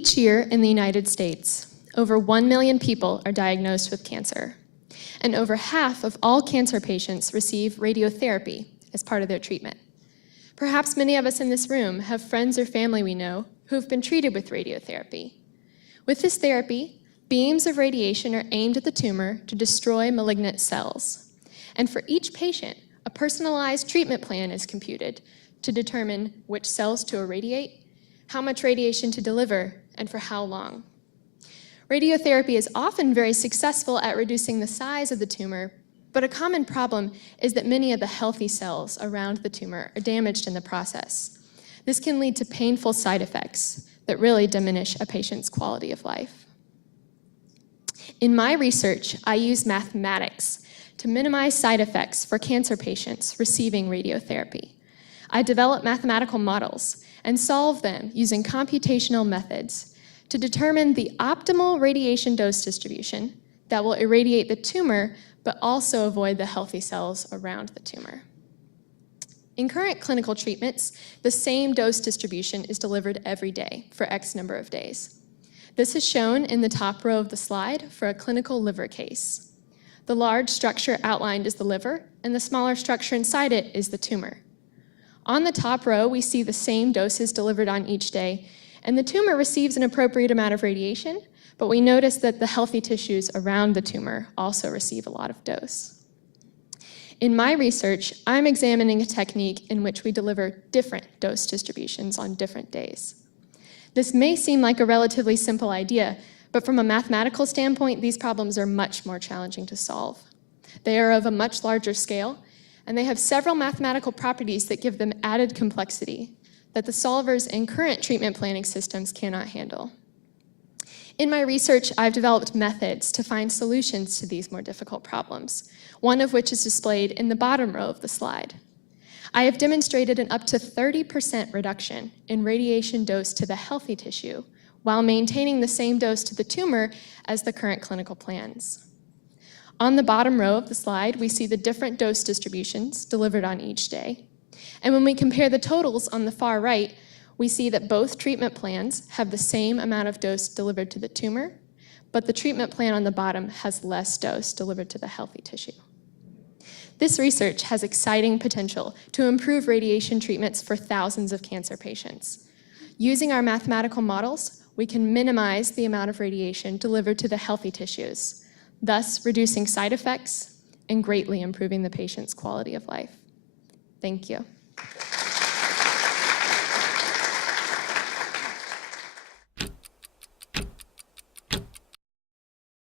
Each year in the United States, over 1 million people are diagnosed with cancer, and over half of all cancer patients receive radiotherapy as part of their treatment. Perhaps many of us in this room have friends or family we know who have been treated with radiotherapy. With this therapy, beams of radiation are aimed at the tumor to destroy malignant cells. And for each patient, a personalized treatment plan is computed to determine which cells to irradiate, how much radiation to deliver, and for how long. Radiotherapy is often very successful at reducing the size of the tumor, but a common problem is that many of the healthy cells around the tumor are damaged in the process. This can lead to painful side effects that really diminish a patient's quality of life. In my research, I use mathematics to minimize side effects for cancer patients receiving radiotherapy. I develop mathematical models and solve them using computational methods to determine the optimal radiation dose distribution that will irradiate the tumor but also avoid the healthy cells around the tumor. In current clinical treatments, the same dose distribution is delivered every day for X number of days. This is shown in the top row of the slide for a clinical liver case. The large structure outlined is the liver, and the smaller structure inside it is the tumor. On the top row, we see the same doses delivered on each day, and the tumor receives an appropriate amount of radiation, but we notice that the healthy tissues around the tumor also receive a lot of dose. In my research, I'm examining a technique in which we deliver different dose distributions on different days. This may seem like a relatively simple idea, but from a mathematical standpoint, these problems are much more challenging to solve. They are of a much larger scale, and they have several mathematical properties that give them added complexity that the solvers in current treatment planning systems cannot handle. In my research, I've developed methods to find solutions to these more difficult problems, one of which is displayed in the bottom row of the slide. I have demonstrated an up to 30% reduction in radiation dose to the healthy tissue while maintaining the same dose to the tumor as the current clinical plans. On the bottom row of the slide, we see the different dose distributions delivered on each day. And when we compare the totals on the far right, we see that both treatment plans have the same amount of dose delivered to the tumor, but the treatment plan on the bottom has less dose delivered to the healthy tissue. This research has exciting potential to improve radiation treatments for thousands of cancer patients. Using our mathematical models, we can minimize the amount of radiation delivered to the healthy tissues, thus reducing side effects and greatly improving the patient's quality of life. Thank you.